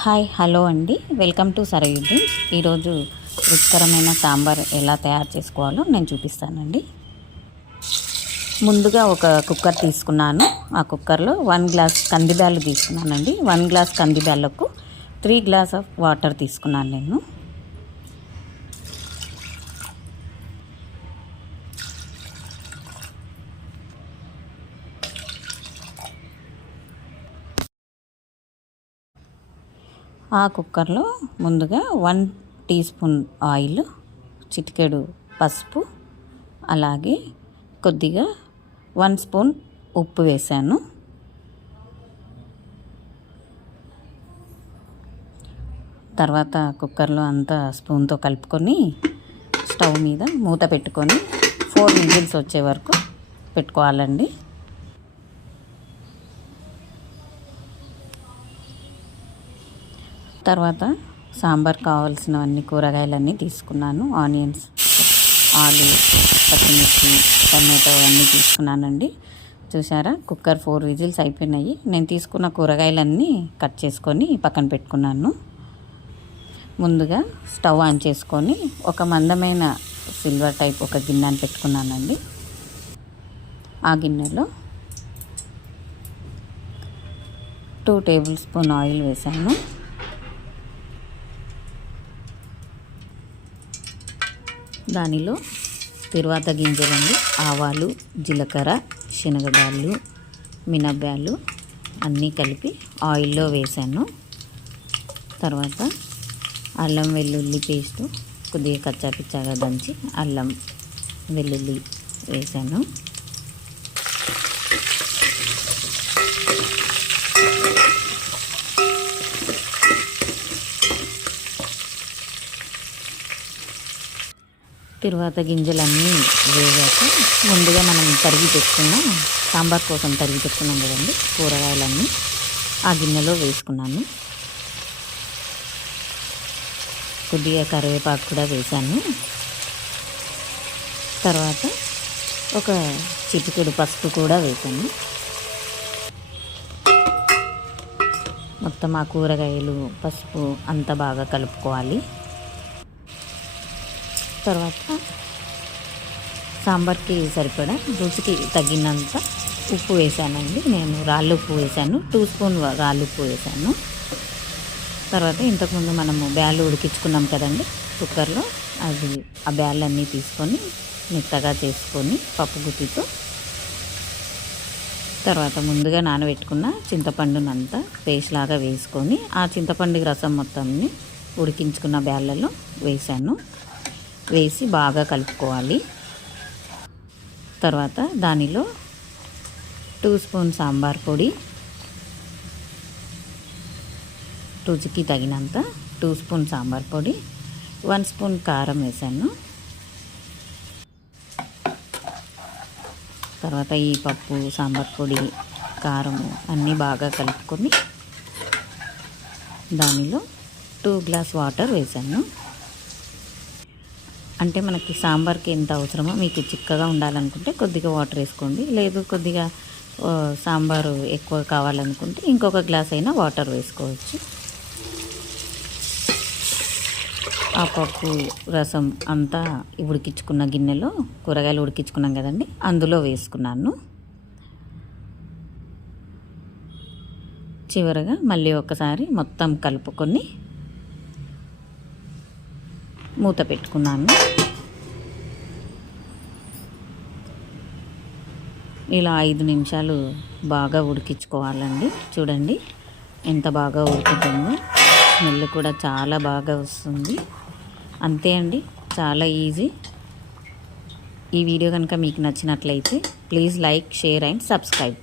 Hi hello అండి. Welcome to Sarayu Dreams. ఈరోజు రుచికరమైన సాంబార్ ఎలా తయారు చేసుకోవాలో నేను చూపిస్తానండి. ముందుగా ఒక కుక్కర్ తీసుకున్నాను. ఆ కుక్కర్లో వన్ గ్లాస్ కందిబ్యాలు తీసుకున్నానండి. వన్ గ్లాస్ కందిబ్యాలకు త్రీ గ్లాస్ ఆఫ్ వాటర్ తీసుకున్నాను నేను. ఆ కుక్కర్లో ముందుగా వన్ టీ స్పూన్ ఆయిల్ చిటికెడు పసుపు అలాగే కొద్దిగా వన్ స్పూన్ ఉప్పు వేసాను తర్వాత కుక్కర్లో అంతా స్పూన్తో కలుపుకొని స్టవ్ మీద మూత పెట్టుకొని ఫోర్ విజిల్స్ వచ్చే వరకు పెట్టుకోవాలండి. తర్వాత సాంబార్ కావాల్సినవన్నీ కూరగాయలన్నీ తీసుకున్నాను. ఆనియన్స్ ఆలు పచ్చిమిర్చి టమాటో అన్నీ తీసుకున్నానండి. చూసారా కుక్కర్ ఫోర్ విజిల్స్ అయిపోయినాయి. నేను తీసుకున్న కూరగాయలన్నీ కట్ చేసుకొని పక్కన పెట్టుకున్నాను. ముందుగా స్టవ్ ఆన్ చేసుకొని ఒక మందమైన సిల్వర్ టైప్ ఒక గిన్నెని పెట్టుకున్నానండి. ఆ గిన్నెలో టూ టేబుల్ స్పూన్ ఆయిల్ వేసాను దానిలో తిరువాత గింజలండి. ఆవాలు జీలకర్ర శనగడాళ్ళు మినబ్యాలు అన్నీ కలిపి ఆయిల్లో వేసాను. తర్వాత అల్లం వెల్లుల్లి పేస్టు కొద్దిగా కచ్చాపిచ్చాగా దంచి అల్లం వెల్లుల్లి వేసాను. తిరువాత గింజలన్నీ వేగాక ముందుగా మనం తరిగి పెట్టుకున్న సాంబార్ కోసం తరిగి పెట్టుకున్నాం కదండి కూరగాయలన్నీ ఆ గిన్నెలో వేసుకున్నాను. కొద్దిగా కరివేపాకు కూడా వేసాను తర్వాత ఒక చిటికెడు పసుపు కూడా వేసాను మొత్తం ఆ కూరగాయలు పసుపు అంతా బాగా కలుపుకోవాలి. తర్వాత సాంబార్కి సరిపడా రుచికి తగినంత ఉప్పు వేసానండి. నేను రాళ్ళు ఉప్పు వేసాను. టూ స్పూన్ రాళ్ళు ఉప్పు వేసాను. తర్వాత ఇంతకుముందు మనము బ్యాళ్ళు ఉడికించుకున్నాం కదండి. కుక్కర్లో అది ఆ బ్యాళ్ళన్నీ తీసుకొని మెత్తగా చేసుకొని పప్పు గుత్తితో తర్వాత ముందుగా నానబెట్టుకున్న చింతపండునంతా పేస్ట్ లాగా వేసుకొని ఆ చింతపండు రసం మొత్తాన్ని ఉడికించుకున్న బ్యాళ్ళలో వేసాను. వేసి బాగా కలుపుకోవాలి. తర్వాత దానిలో టూ స్పూన్ సాంబార్ పొడి రుచికి తగినంత టూ స్పూన్ సాంబార్ పొడి వన్ స్పూన్ కారం వేసాను. తర్వాత ఈ పప్పు సాంబార్ పొడి కారము అన్నీ బాగా కలుపుకొని దానిలో టూ గ్లాస్ వాటర్ వేసాను. అంటే మనకి సాంబార్కి ఎంత అవసరమో మీకు చిక్కగా ఉండాలనుకుంటే కొద్దిగా వాటర్ వేసుకోండి. లేదు కొద్దిగా సాంబారు ఎక్కువ కావాలనుకుంటే ఇంకొక గ్లాస్ అయినా వాటర్ వేసుకోవచ్చు. ఆ పప్పు రసం అంతా ఉడికించుకున్న గిన్నెలో కూరగాయలు ఉడికించుకున్నాం కదండి అందులో వేసుకున్నాను. చివరగా మళ్ళీ ఒకసారి మొత్తం కలుపుకొని మూత పెట్టుకున్నాను. ఇలా ఐదు నిమిషాలు బాగా ఉడికించుకోవాలండి. చూడండి ఎంత బాగా ఉడుకుతుందో. స్మెల్ కూడా చాలా బాగా వస్తుంది. అంతే అండి చాలా ఈజీ. ఈ వీడియో కనుక మీకు నచ్చినట్లయితే please like share and subscribe.